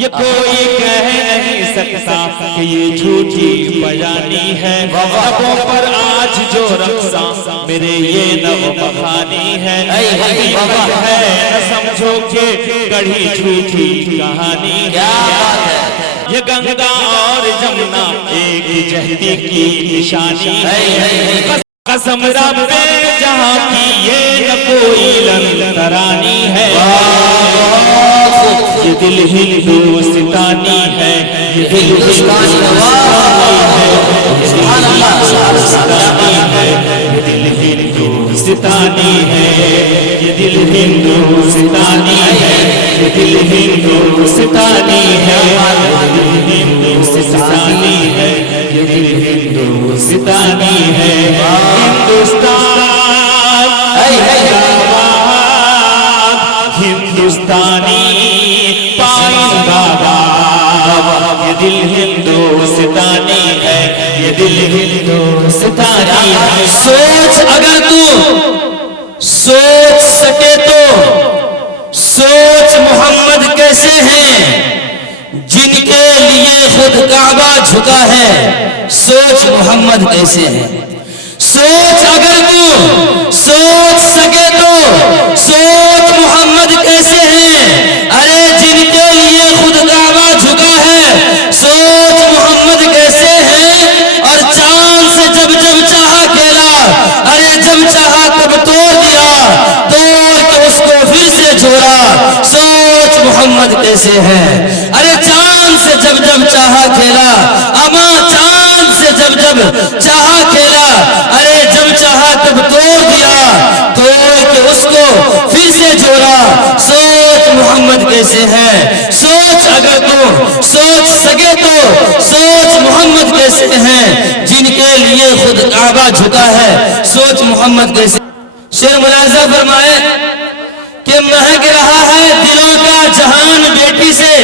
یہ کوئی کہہ نہیں سکتا کہ یہ جھوٹی بیانی ہے، لبوں پر آج جو رقصاں میرے یہ نغمہ خوانی ہے، ہے نہ سمجھو کہ گڑھی جھوٹی کہانی ہے، یہ گنگا اور جمنا ایک جہتی کی نشانی ہے، قسم رب جہاں کی یہ نہ کوئی لنگرانی ہے، یہ دل ہندوستانی ہے، یہ دل ہندوستانی ہے، یہ دل ہندوستانی ہے، یہ دل ہندوستانی ہے، یہ دل ہندوستانی ہے، یہ دل ہندوستانی ہے، یہ دل ہندوستانی ہے، ہندوستان ہندوستانی پائندہ باد، یہ دل ہندوستانی ہے، یہ دل ہندوستانی ہے۔ سوچ اگر تو سوچ سکے تو سوچ محمد کیسے ہیں جن کے لیے خود کعبہ جھکا ہے، سوچ محمد کیسے ہیں۔ سوچ اگر تو سوچ سکے تو سوچ محمد کیسے ہیں، ارے جن کے لیے خود کعبہ جھکا ہے، سوچ محمد کیسے ہیں۔ اور چاند سے جب جب چاہا کھیلا، ارے جب چاہا تب توڑ دیا، توڑ کے اس کو پھر سے جوڑا، سوچ محمد کیسے ہیں۔ ارے چاند سے جب جب چاہا کھیلا، اما چاند سے جب جب چاہا کھیلا، ارے جب چاہا تب توڑ دیا، توڑ کے اس کو پھر سے جوڑا، سوچ محمد کیسے ہے۔ سوچ اگر تو سوچ سکے تو سوچ محمد کیسے ہیں جن کے لیے خود کعبہ جھکا ہے، سوچ محمد کیسے۔ شیر ملاحظہ فرمائے کہ مہک رہا ہے دلوں کا جہان بیٹی سے،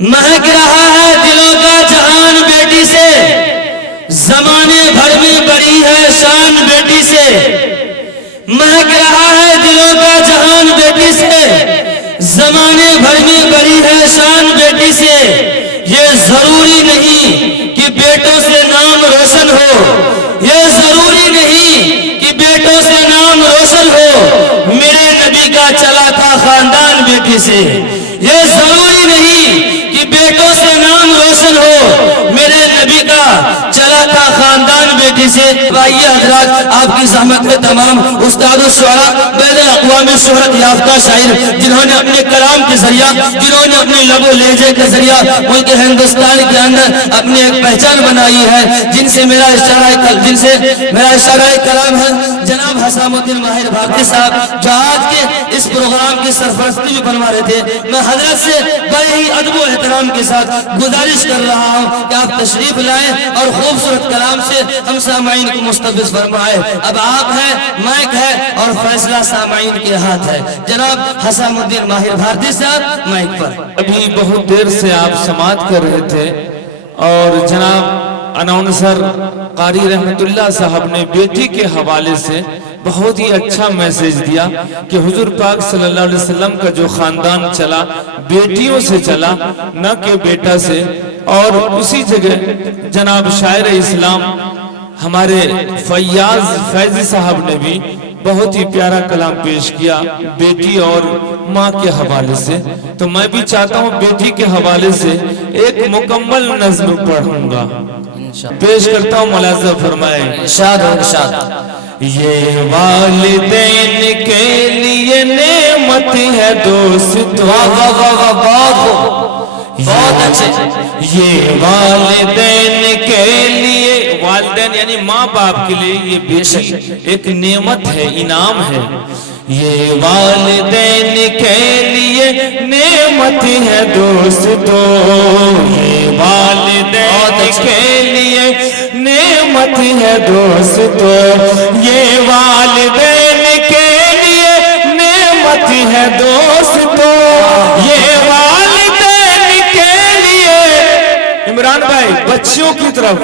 مہک رہا ہے دلوں کا جہان بیٹی سے، زمانے بھر میں بڑی ہے شان بیٹی سے، مہک رہا ہے دلوں کا جہان بیٹی سے، زمانے بھر میں بڑی ہے شان بیٹی سے۔ یہ ضروری نہیں کہ بیٹوں سے نام روشن ہو، یہ ضروری نہیں کہ بیٹوں سے نام روشن ہو، میرے نبی کا چلا تھا خاندان بیٹی سے۔ یہ ضروری نہیں کہ بیٹوں سے نام روشن ہو، میرے نبی کا چلا تھا خاندان بیٹی سے۔ آئیے حضرات، آپ کی زحمت میں تمام استاد و شعراء، بین الاقوامی شہرت یافتہ شاعر، جنہوں نے اپنے کلام کے ذریعہ، جنہوں نے اپنے لب و لہجے کے ذریعہ ملک ہندوستان کے اندر اپنی ایک پہچان بنائی ہے، جن سے میرا اشارہ کلام ہے جناب حسام الدین ماہر بھارتی صاحب، جو آج کے اس پروگرام کی سرپرستی بھی بنوا رہے تھے۔ میں حضرت سے بڑے ہی ادب و احترام کے ساتھ گزارش کر رہا ہوں کہ آپ تشریف لائیں اور خوبصورت کلام سے ہم سامعین کو مستفز فرمائے۔ اب آپ ہیں، مائک ہے اور فیصلہ سامعین کے ہاتھ ہے۔ جناب حسام الدین ماہر بھارتی صاحب مائک پر۔ ابھی بہت دیر سے آپ سماعت کر رہے تھے اور جناب اناؤنسر قاری رحمت اللہ صاحب نے بیٹی کے حوالے سے بہت ہی اچھا میسیج دیا کہ حضور پاک صلی اللہ علیہ وسلم کا جو خاندان چلا بیٹیوں سے چلا، نہ کہ بیٹا سے۔ اور اسی جگہ جناب شاعر اسلام ہمارے فیاض فیضی صاحب نے بھی بہت ہی پیارا کلام پیش کیا بیٹی اور ماں کے حوالے سے۔ تو میں بھی چاہتا ہوں بیٹی کے حوالے سے ایک مکمل نظم پڑھوں گا، پیش کرتا ہوں، ملاحظہ فرمائے۔ ارشاد و ارشاد۔ یہ والدین کے لیے نعمت ہے دوست، بہت اچھے۔ یہ والدین کے لیے، والدین یعنی ماں باپ کے لیے یہ بے شک ایک نعمت ہے، انعام ہے۔ یہ والدین کے لیے نعمت ہے دوستو، یہ والدین کے لیے نعمت ہے دوستو، یہ والدین کے لیے نعمت ہے دوستو، یہ والدین کے لیے، عمران بھائی بچیوں کی طرف،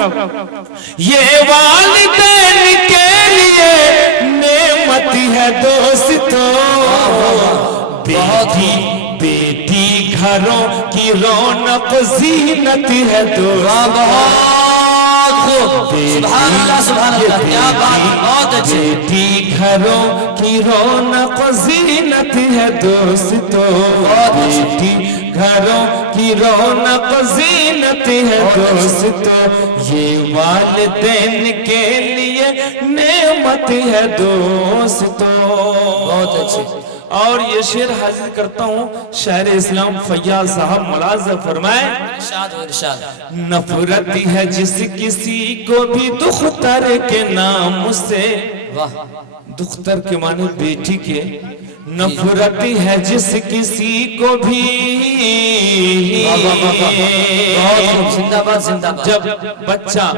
یہ والدین کے لیے نعمت ہے دوستو، بیٹی گھروں کی رونق زینت ہے دوست بہت خوب، سبحان اللہ سبحان اللہ، کیا بات، بہت اچھے. بیٹی گھروں کی رونق زینت ہے دوستو، بیٹی گھروں کی رونق زینت ہے دوستو، یہ والدین کے لیے نعمت ہے دوستو. بہت اچھے. اور یہ شعر حاضر کرتا ہوں شاعر اسلام فیاض صاحب ملازم فرمائے، ارشاد و ارشاد. نفرت ہے جس کسی کو بھی دختر کے نام سے، واہ، دختر کے معنی بیٹی کے، نفرت ہے جس کسی کو بھی، بہت خوب، زندہ باد زندہ باد. جب بچہ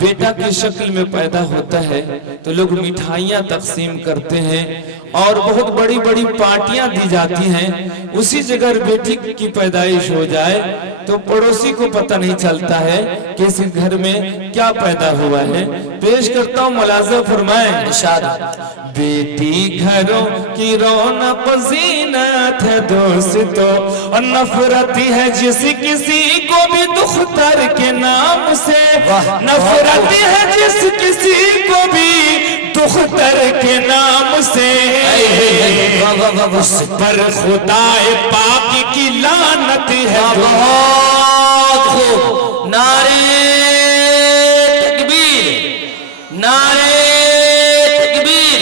بیٹا کی شکل میں پیدا ہوتا ہے تو لوگ مٹھائیاں تقسیم کرتے ہیں اور بہت بڑی بڑی پارٹیاں دی جاتی ہیں. اسی جگہ بیٹی کی پیدائش ہو جائے تو پڑوسی کو پتہ نہیں چلتا ہے کہ اس گھر میں کیا پیدا ہوا ہے. پیش کرتا ہوں ملازم فرمائے، ارشاد. بیٹی گھروں کی رونق زینت ہے دوستو، اور نفرت ہے جس کسی کو بھی دختر کے نام سے، نفرت ہے جس کسی کو بھی دختر کے نام سے، اس پر خدا پاک کی لعنت ہے. بہت خوب، نعرے تکبیر، نعرے تکبیر.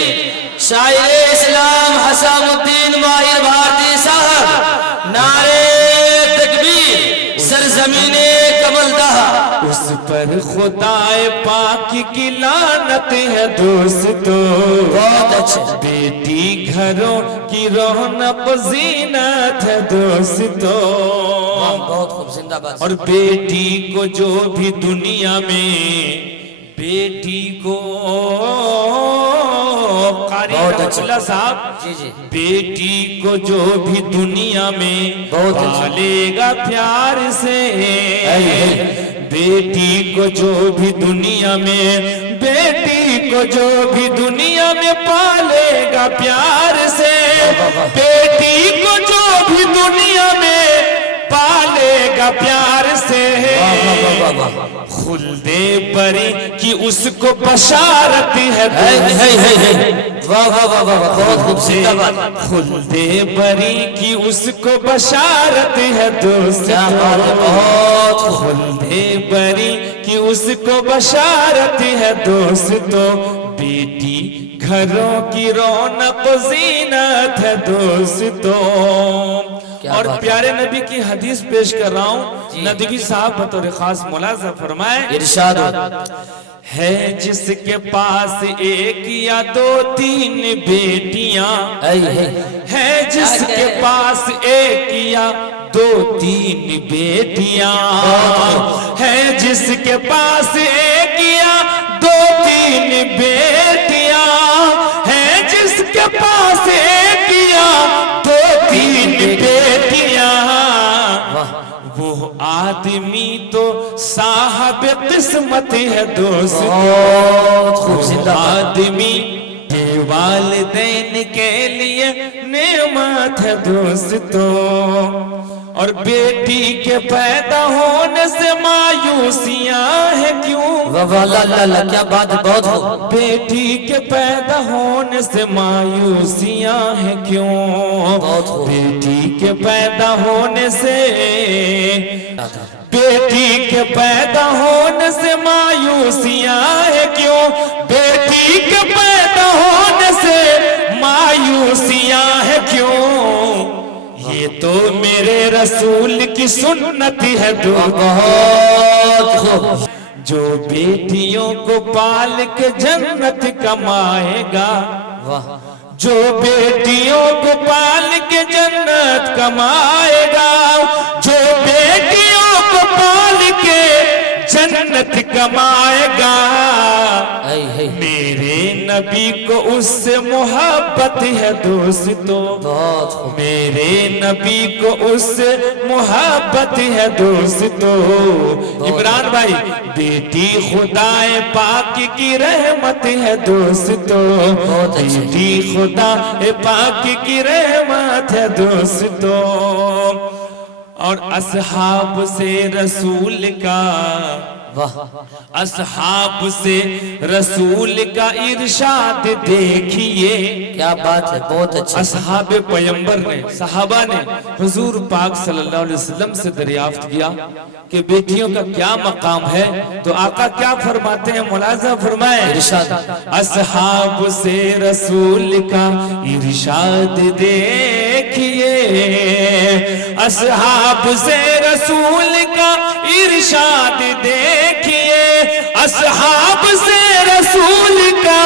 شاعر اسلام حسام الدین ماہر بھارتی صاحب، نعرے تکبیر. سرزمین کمل دہ، اس پر خدا پاک کی لعنت ہے دوستو. بہت اچھے. بیٹی گھروں کی رونق زینت ہے دوستو، بہت خوب، زندہ باد. اور بیٹی کو جو بھی دنیا میں، بیٹی کو قاری رحمت اللہ صاحب، جی جی، بیٹی کو جو بھی دنیا میں بہت اچھا. پالے گا پیار سے، بیٹی کو جو بھی دنیا میں، بیٹی کو جو بھی دنیا میں پالے گا پیار سے، بیٹی کو جو بھی دنیا میں پالے گا پیار سے، خلد بری کی اس کو بشارت ہے. واہ واہ واہ واہ، بہت خوب، زندہ باد. خلد بری کی اس کو بشارت ہے دوست، کیا بات ہے، بہت خوب. خلد بری کی اس کو بشارت ہے دوستو، بیٹی گھروں کی رونق زینت ہے دوستو. اور پیارے نبی کی حدیث پیش کر رہا ہوں، ندوی صاحب بطور خاص ملاحظہ فرمائے، ارشاد. ہے جس کے پاس ایک یا دو تین بیٹیاں، ہے جس کے پاس ایک یا دو تین بیٹیاں، ہے جس کے پاس ایک یا دو تین بیٹیاں، ہے جس کے پاس ایک یا دو تین بیٹیاں، وہ آدمی تو صاحب قسمت ہے دوستو. وہ آدمی کے والدین کے لیے نعمت ہے دوستو، اور بیٹی کے پیدا ہونے سے مایوسیاں ہیں کیوں؟ کیا بات، بہت خوب. بیٹی کے پیدا ہونے سے مایوسیاں ہیں کیوں؟ بیٹی کے پیدا ہونے سے، بیٹی کے پیدا ہونے سے مایوسیاں ہیں کیوں؟ بیٹی کے پیدا ہونے سے مایوسیاں ہیں کیوں؟ یہ تو میرے رسول کی سنت ہے. بہت خوب. جو بیٹیوں کو پال کے جنت کمائے گا، جو بیٹیوں کو پال کے جنت کمائے گا، جو بیٹیوں کو پال کے جنت کمائے گا، میرے نبی کو اس سے محبت ہے دوستو، میرے نبی کو اس سے محبت ہے دوستو. عمران بھائی، بیٹی خدا پاک کی رحمت ہے دوستو، بیٹی خدا پاک کی رحمت ہے دوستو. اور اصحاب سے رسول کا واہ اصحاب سے رسول کا ارشاد دیکھیے. کیا بات ہے، بہت اچھا. اصحاب پیمبر نے، صحابہ نے حضور پاک صلی اللہ علیہ وسلم سے دریافت کیا کہ بیٹیوں کا کیا مقام ہے، تو آقا کیا فرماتے ہیں؟ ملاحظہ فرمائیں. ارشاد. اصحاب سے رسول کا ارشاد دیکھیے، اصحاب سے رسول کا ارشاد دیکھیے، اصحاب سے رسول کا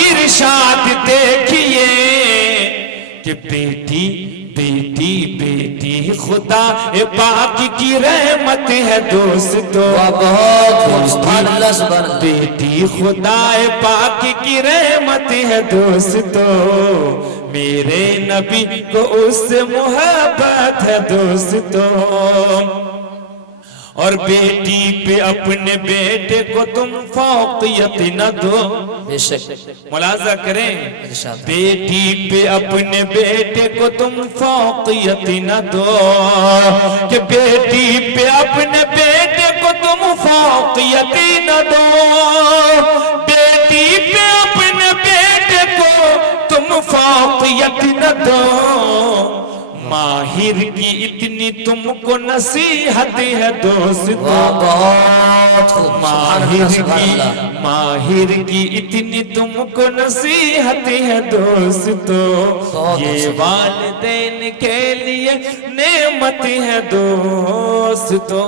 ارشاد دیکھیے کہ بیٹی بیٹی بیٹی خدا پاک کی رحمت ہے دوستو. بہت سبحان اللہ سبحان اللہ. بیٹی خدا پاک کی رحمت ہے دوستو، میرے نبی کو اس سے محبت ہے دوستو. اور بیٹی پہ اپنے بیٹے کو تم فوقیت نہ دو. بے شک. ملاحظہ کریں، ارشاد. بیٹی پہ اپنے بیٹے کو تم فوقیت نہ دو، کہ بیٹی پہ اپنے بیٹے کو تم فوقیت نہ دو، بیٹی پہ اپنے بیٹے کو تم فوقیت نہ دو. ماہر کی اتنی تم کو نصیحت ہے دوستو، ماہر کی اتنی تم کو نصیحت ہے دوستو، یہ والدین کے لیے نعمت ہے دوستو.